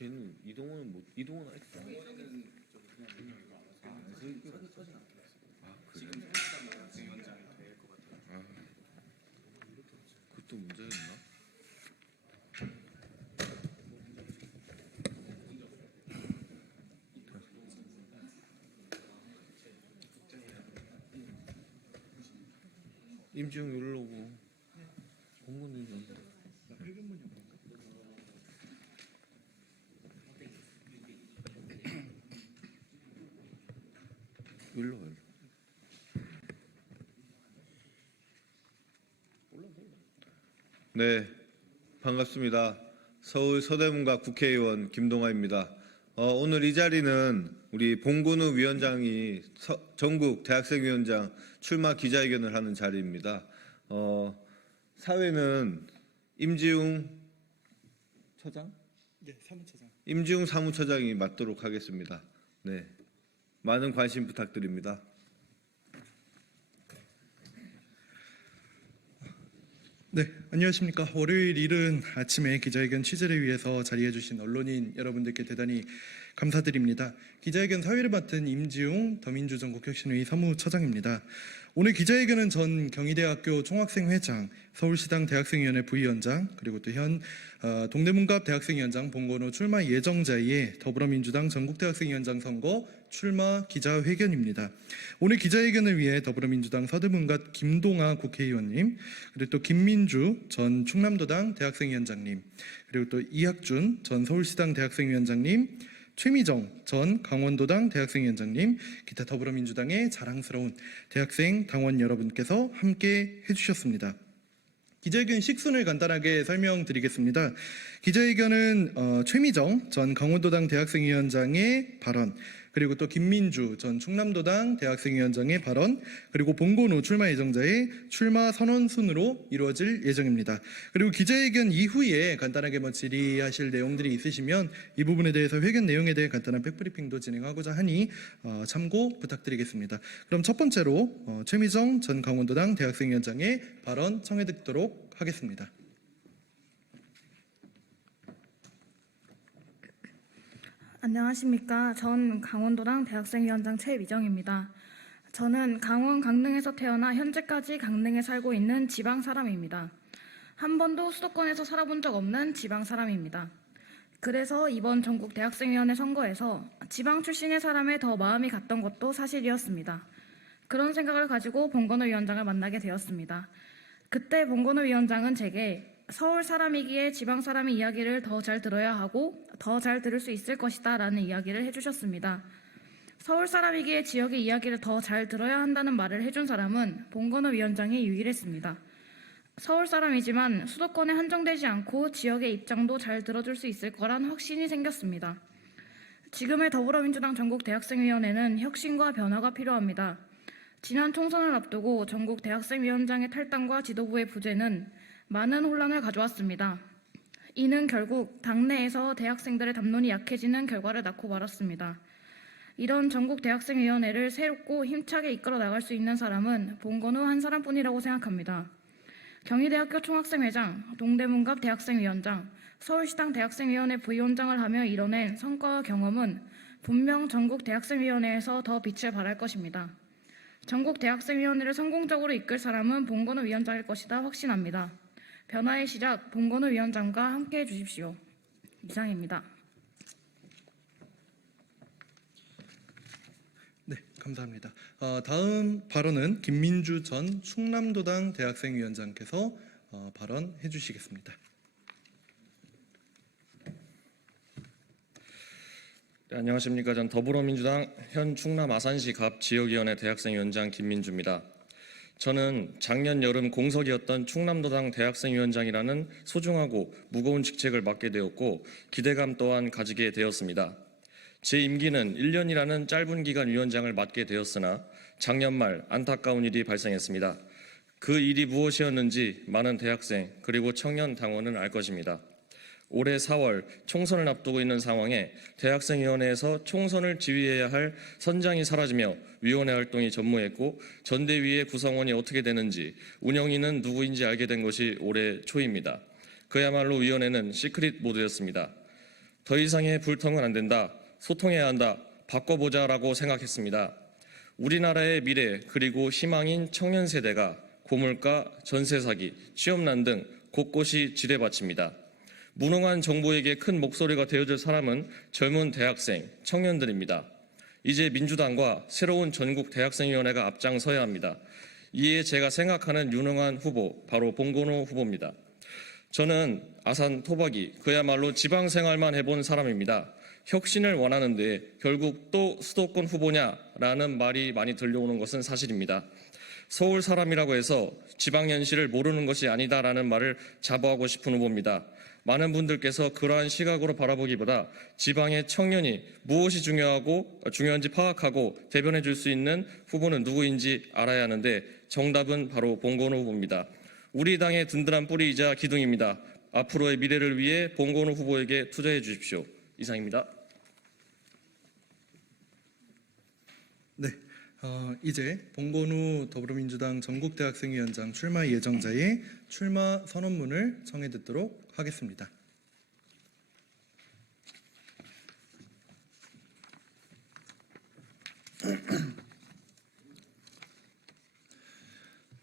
걔는 이동호는 못 이동호는 했어. 이동호는 좀 그냥 분명이고 아마 서진 않겠어. 아 지금 그래? 서울시장 대학생위원장이 될 것 같아요. 아 그것도 문제였나? 임지웅 이러려고 공무원이 일로 와. 네, 반갑습니다. 서울 서대문갑 국회의원 김동아입니다. 오늘 이 자리는 우리 봉건우 위원장이 전국 대학생위원장 출마 기자회견을 하는 자리입니다. 사회는 임지웅 처장? 네, 사무처장. 임지웅 사무처장이 맡도록 하겠습니다. 네, 많은 관심 부탁드립니다. 네, 안녕하십니까. 월요일 이른 아침에 기자회견 취재를 위해서 자리해 주신 언론인 여러분들께 대단히 감사드립니다. 기자회견 사회를 맡은 임지웅 더민주 전국혁신회의 사무처장입니다. 오늘 기자회견은 전 경희대학교 총학생회장, 서울시당 대학생위원회 부위원장, 그리고 또 현 동대문갑 대학생위원장 봉건우 출마 예정자의 더불어민주당 전국대학생위원장 선거 출마 기자회견입니다. 오늘 기자회견을 위해 더불어민주당 서대문갑 김동아 국회의원님, 그리고 또 김민주 전 충남도당 대학생위원장님, 그리고 또 이학준 전 서울시당 대학생위원장님, 최미정 전 강원도당 대학생위원장님, 기타 더불어민주당의 자랑스러운 대학생 당원 여러분께서 함께 해주셨습니다. 기자회견 식순을 간단하게 설명드리겠습니다. 기자회견은 최미정 전 강원도당 대학생위원장의 발언, 그리고 또 김민주 전 충남도당 대학생위원장의 발언, 그리고 봉건우 출마 예정자의 출마 선언 순으로 이루어질 예정입니다. 그리고 기자회견 이후에 간단하게 질의하실 내용들이 있으시면 이 부분에 대해서 회견 내용에 대해 간단한 백브리핑도 진행하고자 하니 참고 부탁드리겠습니다. 그럼 첫 번째로 최미정 전 강원도당 대학생위원장의 발언 청해 듣도록 하겠습니다. 안녕하십니까. 전 강원도당 대학생위원장 최미정입니다. 저는 강원 강릉에서 태어나 현재까지 강릉에 살고 있는 지방 사람입니다. 한 번도 수도권에서 살아본 적 없는 지방 사람입니다. 그래서 이번 전국 대학생위원회 선거에서 지방 출신의 사람에 더 마음이 갔던 것도 사실이었습니다. 그런 생각을 가지고 봉건우 위원장을 만나게 되었습니다. 그때 봉건우 위원장은 제게 서울 사람이기에 지방 사람의 이야기를 더 잘 들어야 하고 더 잘 들을 수 있을 것이다 라는 이야기를 해주셨습니다. 서울 사람이기에 지역의 이야기를 더 잘 들어야 한다는 말을 해준 사람은 봉건우 위원장이 유일했습니다. 서울 사람이지만 수도권에 한정되지 않고 지역의 입장도 잘 들어줄 수 있을 거란 확신이 생겼습니다. 지금의 더불어민주당 전국대학생위원회는 혁신과 변화가 필요합니다. 지난 총선을 앞두고 전국 대학생위원장의 탈당과 지도부의 부재는 많은 혼란을 가져왔습니다. 이는 결국 당내에서 대학생들의 담론이 약해지는 결과를 낳고 말았습니다. 이런 전국 대학생위원회를 새롭고 힘차게 이끌어 나갈 수 있는 사람은 봉건우 한 사람뿐이라고 생각합니다. 경희대학교 총학생회장, 동대문갑 대학생위원장, 서울시당 대학생위원회 부위원장을 하며 이뤄낸 성과와 경험은 분명 전국 대학생위원회에서 더 빛을 발할 것입니다. 전국 대학생위원회를 성공적으로 이끌 사람은 봉건우 위원장일 것이다 확신합니다. 변화의 시작, 봉건우 위원장과 함께해 주십시오. 이상입니다. 네, 감사합니다. 다음 발언은 김민주 전 충남도당 대학생위원장께서 발언해 주시겠습니다. 네, 안녕하십니까. 전 더불어민주당 현 충남 아산시 갑 지역위원회 대학생위원장 김민주입니다. 저는 작년 여름 공석이었던 충남도당 대학생위원장이라는 소중하고 무거운 직책을 맡게 되었고 기대감 또한 가지게 되었습니다. 제 임기는 1년이라는 짧은 기간 위원장을 맡게 되었으나 작년 말 안타까운 일이 발생했습니다. 그 일이 무엇이었는지 많은 대학생 그리고 청년 당원은 알 것입니다. 올해 4월 총선을 앞두고 있는 상황에 대학생위원회에서 총선을 지휘해야 할 선장이 사라지며 위원회 활동이 전무했고 전대위의 구성원이 어떻게 되는지 운영위는 누구인지 알게 된 것이 올해 초입니다. 그야말로 위원회는 시크릿 모드였습니다. 더 이상의 불통은 안 된다. 소통해야 한다. 바꿔보자라고 생각했습니다. 우리나라의 미래 그리고 희망인 청년 세대가 고물가, 전세 사기, 취업난 등 곳곳이 지뢰밭입니다. 무능한 정부에게 큰 목소리가 되어줄 사람은 젊은 대학생, 청년들입니다. 이제 민주당과 새로운 전국 대학생위원회가 앞장서야 합니다. 이에 제가 생각하는 유능한 후보, 바로 봉건호 후보입니다. 저는 아산 토박이, 그야말로 지방생활만 해본 사람입니다. 혁신을 원하는데 결국 또 수도권 후보냐라는 말이 많이 들려오는 것은 사실입니다. 서울 사람이라고 해서 지방 현실을 모르는 것이 아니다라는 말을 자부하고 싶은 후보입니다. 많은 분들께서 그러한 시각으로 바라보기보다 지방의 청년이 무엇이 중요한지 파악하고 대변해 줄 수 있는 후보는 누구인지 알아야 하는데 정답은 바로 봉건호 후보입니다. 우리 당의 든든한 뿌리이자 기둥입니다. 앞으로의 미래를 위해 봉건호 후보에게 투자해 주십시오. 이상입니다. 네, 이제 봉건우 더불어민주당 전국대학생위원장 출마 예정자의 출마 선언문을 청해 듣도록 하겠습니다.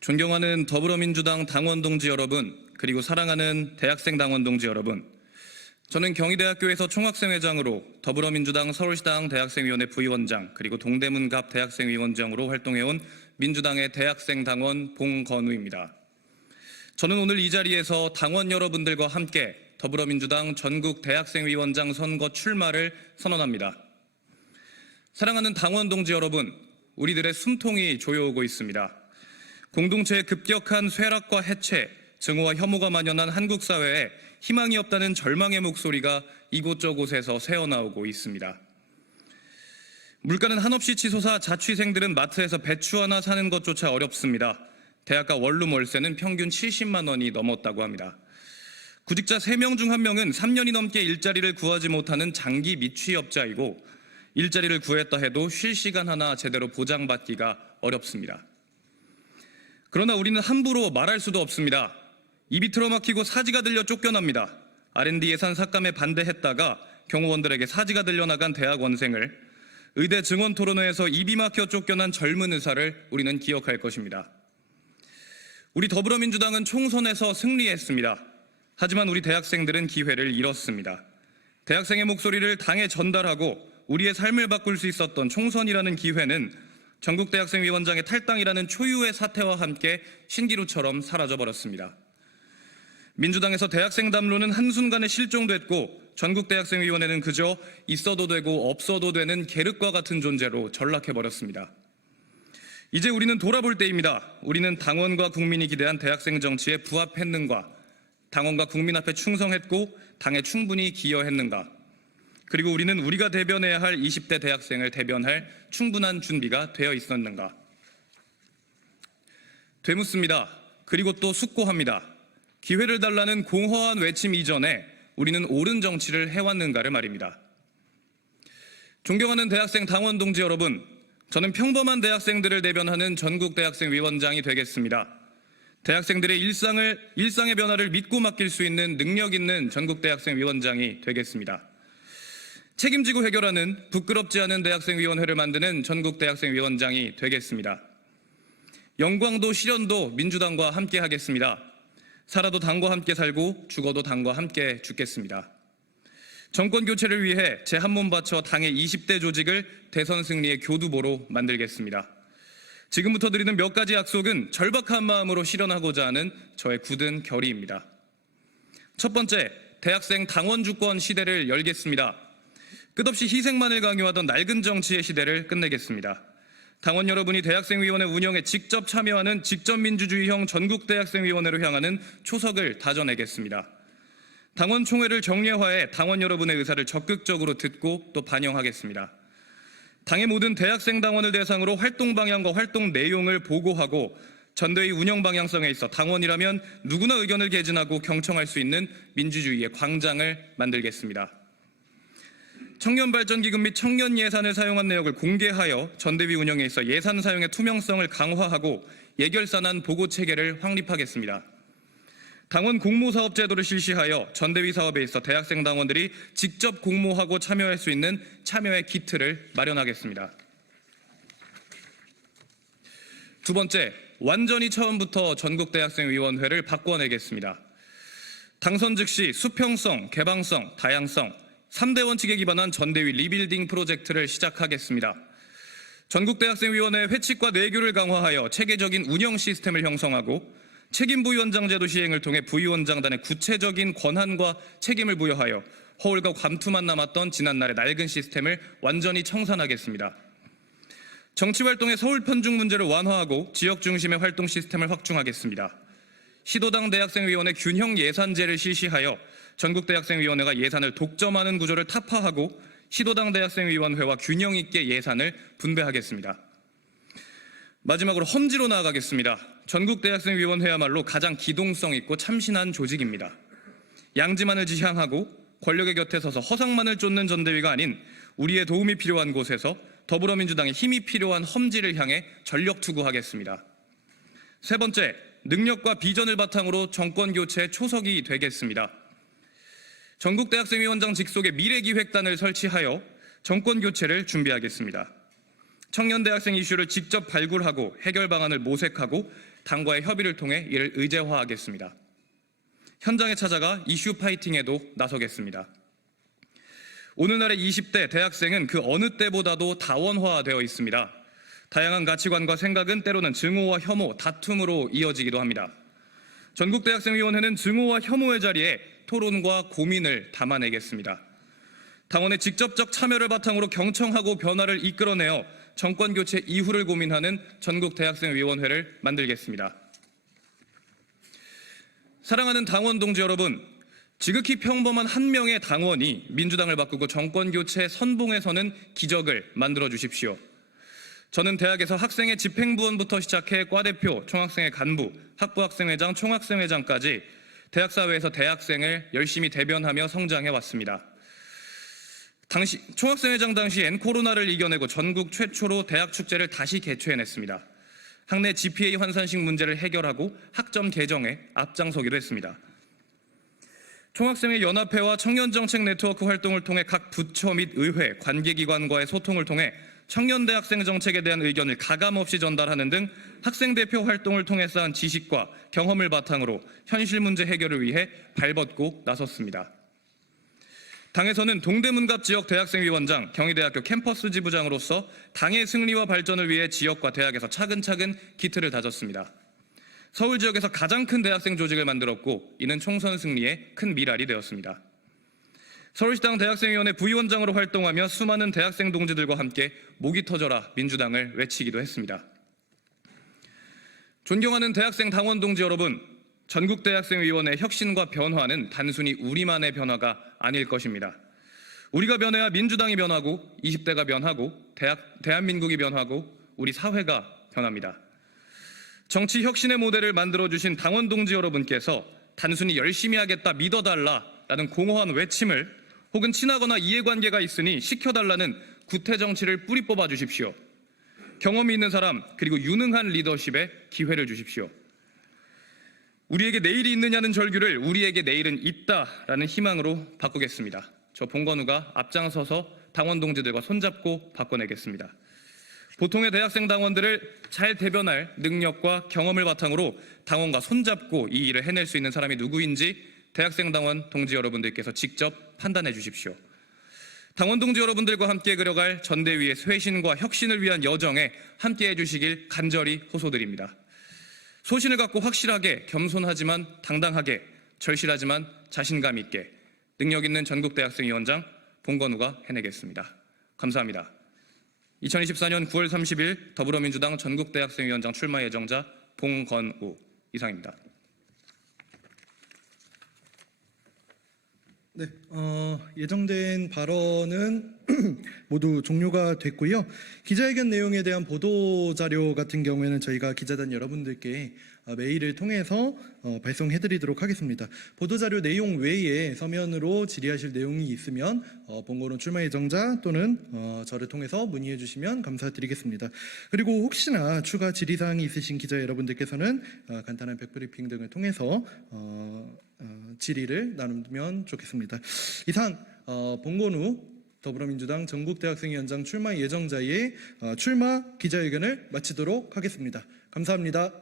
존경하는 더불어민주당 당원 동지 여러분, 그리고 사랑하는 대학생 당원 동지 여러분, 저는 경희대학교에서 총학생회장으로 더불어민주당 서울시당 대학생위원회 부위원장 그리고 동대문갑 대학생위원장으로 활동해온 민주당의 대학생 당원 봉건우입니다. 저는 오늘 이 자리에서 당원 여러분들과 함께 더불어민주당 전국 대학생위원장 선거 출마를 선언합니다. 사랑하는 당원 동지 여러분, 우리들의 숨통이 조여오고 있습니다. 공동체의 급격한 쇠락과 해체, 증오와 혐오가 만연한 한국 사회에 희망이 없다는 절망의 목소리가 이곳저곳에서 새어나오고 있습니다. 물가는 한없이 치솟아 자취생들은 마트에서 배추 하나 사는 것조차 어렵습니다. 대학가 원룸 월세는 평균 70만 원이 넘었다고 합니다. 구직자 3명 중 1명은 3년이 넘게 일자리를 구하지 못하는 장기 미취업자이고 일자리를 구했다 해도 쉴 시간 하나 제대로 보장받기가 어렵습니다. 그러나 우리는 함부로 말할 수도 없습니다. 입이 틀어막히고 사지가 들려 쫓겨납니다. R&D 예산 삭감에 반대했다가 경호원들에게 사지가 들려나간 대학원생을, 의대 증원 토론회에서 입이 막혀 쫓겨난 젊은 의사를 우리는 기억할 것입니다. 우리 더불어민주당은 총선에서 승리했습니다. 하지만 우리 대학생들은 기회를 잃었습니다. 대학생의 목소리를 당에 전달하고 우리의 삶을 바꿀 수 있었던 총선이라는 기회는 전국대학생위원장의 탈당이라는 초유의 사태와 함께 신기루처럼 사라져버렸습니다. 민주당에서 대학생 담론은 한순간에 실종됐고 전국대학생위원회는 그저 있어도 되고 없어도 되는 계륵과 같은 존재로 전락해버렸습니다. 이제 우리는 돌아볼 때입니다. 우리는 당원과 국민이 기대한 대학생 정치에 부합했는가, 당원과 국민 앞에 충성했고 당에 충분히 기여했는가, 그리고 우리는 우리가 대변해야 할 20대 대학생을 대변할 충분한 준비가 되어 있었는가. 되묻습니다. 그리고 또 숙고합니다. 기회를 달라는 공허한 외침 이전에 우리는 옳은 정치를 해왔는가를 말입니다. 존경하는 대학생 당원 동지 여러분, 저는 평범한 대학생들을 대변하는 전국대학생위원장이 되겠습니다. 대학생들의 일상의 변화를 믿고 맡길 수 있는 능력 있는 전국대학생위원장이 되겠습니다. 책임지고 해결하는 부끄럽지 않은 대학생위원회를 만드는 전국대학생위원장이 되겠습니다. 영광도 시련도 민주당과 함께 하겠습니다. 살아도 당과 함께 살고 죽어도 당과 함께 죽겠습니다. 정권 교체를 위해 제 한 몸 바쳐 당의 20대 조직을 대선 승리의 교두보로 만들겠습니다. 지금부터 드리는 몇 가지 약속은 절박한 마음으로 실현하고자 하는 저의 굳은 결의입니다. 첫 번째, 대학생 당원 주권 시대를 열겠습니다. 끝없이 희생만을 강요하던 낡은 정치의 시대를 끝내겠습니다. 당원 여러분이 대학생위원회 운영에 직접 참여하는 직접민주주의형 전국대학생위원회로 향하는 초석을 다져내겠습니다. 당원 총회를 정례화해 당원 여러분의 의사를 적극적으로 듣고 또 반영하겠습니다. 당의 모든 대학생 당원을 대상으로 활동 방향과 활동 내용을 보고하고 전대의 운영 방향성에 있어 당원이라면 누구나 의견을 개진하고 경청할 수 있는 민주주의의 광장을 만들겠습니다. 청년발전기금 및 청년 예산을 사용한 내역을 공개하여 전대위 운영에 있어 예산 사용의 투명성을 강화하고 예결산안 보고 체계를 확립하겠습니다. 당원 공모사업 제도를 실시하여 전대위 사업에 있어 대학생 당원들이 직접 공모하고 참여할 수 있는 참여의 기틀을 마련하겠습니다. 두 번째, 완전히 처음부터 전국대학생위원회를 바꿔내겠습니다. 당선 즉시 수평성, 개방성, 다양성, 3대 원칙에 기반한 전대위 리빌딩 프로젝트를 시작하겠습니다. 전국대학생위원회 회칙과 내규를 강화하여 체계적인 운영 시스템을 형성하고 책임부위원장 제도 시행을 통해 부위원장단의 구체적인 권한과 책임을 부여하여 허울과 관투만 남았던 지난날의 낡은 시스템을 완전히 청산하겠습니다. 정치활동의 서울 편중 문제를 완화하고 지역 중심의 활동 시스템을 확충하겠습니다. 시도당 대학생위원회 균형 예산제를 실시하여 전국대학생위원회가 예산을 독점하는 구조를 타파하고 시도당 대학생위원회와 균형 있게 예산을 분배하겠습니다. 마지막으로 험지로 나아가겠습니다. 전국대학생위원회야말로 가장 기동성 있고 참신한 조직입니다. 양지만을 지향하고 권력의 곁에 서서 허상만을 쫓는 전대위가 아닌 우리의 도움이 필요한 곳에서 더불어민주당의 힘이 필요한 험지를 향해 전력 투구하겠습니다. 세 번째, 능력과 비전을 바탕으로 정권교체 초석이 되겠습니다. 전국대학생위원장 직속에 미래기획단을 설치하여 정권교체를 준비하겠습니다. 청년대학생 이슈를 직접 발굴하고 해결 방안을 모색하고 당과의 협의를 통해 이를 의제화하겠습니다. 현장에 찾아가 이슈 파이팅에도 나서겠습니다. 오늘날의 20대 대학생은 그 어느 때보다도 다원화되어 있습니다. 다양한 가치관과 생각은 때로는 증오와 혐오, 다툼으로 이어지기도 합니다. 전국대학생위원회는 증오와 혐오의 자리에 토론과 고민을 담아내겠습니다. 당원의 직접적 참여를 바탕으로 경청하고 변화를 이끌어내어 정권교체 이후를 고민하는 전국대학생위원회를 만들겠습니다. 사랑하는 당원 동지 여러분, 지극히 평범한 한 명의 당원이 민주당을 바꾸고 정권교체 선봉에 서는 기적을 만들어 주십시오. 저는 대학에서 학생회 집행부원부터 시작해 과대표, 총학생회 간부, 학부학생회장, 총학생회장까지 대학사회에서 대학생을 열심히 대변하며 성장해왔습니다. 총학생회장 당시엔 코로나를 이겨내고 전국 최초로 대학 축제를 다시 개최해냈습니다. 학내 GPA 환산식 문제를 해결하고 학점 개정에 앞장서기도 했습니다. 총학생회 연합회와 청년정책 네트워크 활동을 통해 각 부처 및 의회, 관계기관과의 소통을 통해 청년대학생 정책에 대한 의견을 가감없이 전달하는 등 학생대표 활동을 통해 쌓은 지식과 경험을 바탕으로 현실 문제 해결을 위해 발벗고 나섰습니다. 당에서는 동대문갑 지역 대학생위원장, 경희대학교 캠퍼스 지부장으로서 당의 승리와 발전을 위해 지역과 대학에서 차근차근 기틀을 다졌습니다. 서울 지역에서 가장 큰 대학생 조직을 만들었고 이는 총선 승리에 큰 미랄이 되었습니다. 서울시당 대학생위원회 부위원장으로 활동하며 수많은 대학생 동지들과 함께 목이 터져라 민주당을 외치기도 했습니다. 존경하는 대학생 당원 동지 여러분, 전국대학생위원회 혁신과 변화는 단순히 우리만의 변화가 아닐 것입니다. 우리가 변해야 민주당이 변하고 20대가 변하고 대한민국이 변하고 우리 사회가 변합니다. 정치 혁신의 모델을 만들어주신 당원 동지 여러분께서 단순히 열심히 하겠다 믿어달라라는 공허한 외침을 혹은 친하거나 이해관계가 있으니 시켜달라는 구태정치를 뿌리 뽑아 주십시오. 경험이 있는 사람 그리고 유능한 리더십에 기회를 주십시오. 우리에게 내일이 있느냐는 절규를 우리에게 내일은 있다라는 희망으로 바꾸겠습니다. 저 봉건우가 앞장서서 당원 동지들과 손잡고 바꿔내겠습니다. 보통의 대학생 당원들을 잘 대변할 능력과 경험을 바탕으로 당원과 손잡고 이 일을 해낼 수 있는 사람이 누구인지 대학생 당원 동지 여러분들께서 직접 판단해 주십시오. 당원 동지 여러분들과 함께 그려갈 전대위의 쇄신과 혁신을 위한 여정에 함께해 주시길 간절히 호소드립니다. 소신을 갖고 확실하게, 겸손하지만 당당하게, 절실하지만 자신감 있게 능력 있는 전국대학생위원장 봉건우가 해내겠습니다. 감사합니다. 2024년 9월 30일 더불어민주당 전국대학생위원장 출마 예정자 봉건우 이상입니다. 네, 예정된 발언은 모두 종료가 됐고요. 기자회견 내용에 대한 보도 자료 같은 경우에는 저희가 기자단 여러분들께 메일을 통해서 발송해드리도록 하겠습니다. 보도 자료 내용 외에 서면으로 질의하실 내용이 있으면 본고론 출마 예정자 또는 저를 통해서 문의해 주시면 감사드리겠습니다. 그리고 혹시나 추가 질의 사항이 있으신 기자 여러분들께서는 간단한 백브리핑 등을 통해서 질의를 나누면 좋겠습니다. 이상 본건우 더불어민주당 전국대학생위원장 출마 예정자의 출마 기자회견을 마치도록 하겠습니다. 감사합니다.